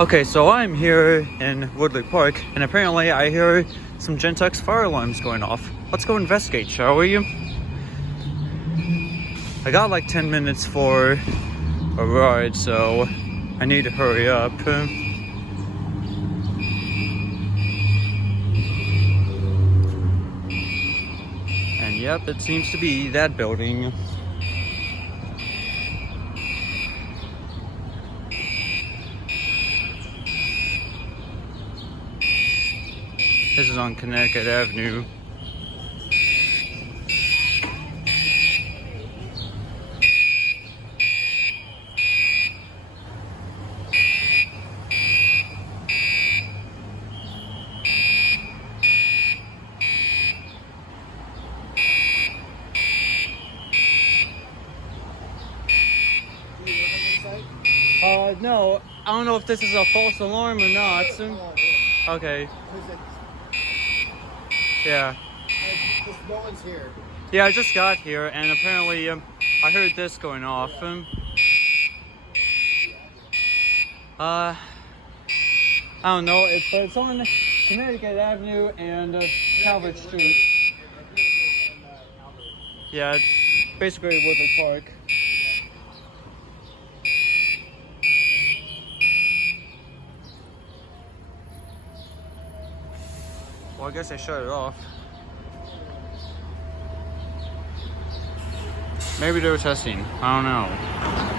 Okay, so I'm here in Woodley Park, and apparently I hear some Gentex fire alarms going off. Let's go investigate, shall we? I got like 10 minutes for a ride, so I need to hurry up. And yep, it seems to be that building. This is on Connecticut Avenue. No, I don't know if this is a false alarm or not. Okay. Yeah. No one's here. Yeah, I just got here, and apparently I heard this going off. I don't know, but it's on Connecticut Avenue and Calvert Street. Yeah, it's basically Woodley Park. Well, I guess I shut it off. Maybe they were testing. I don't know.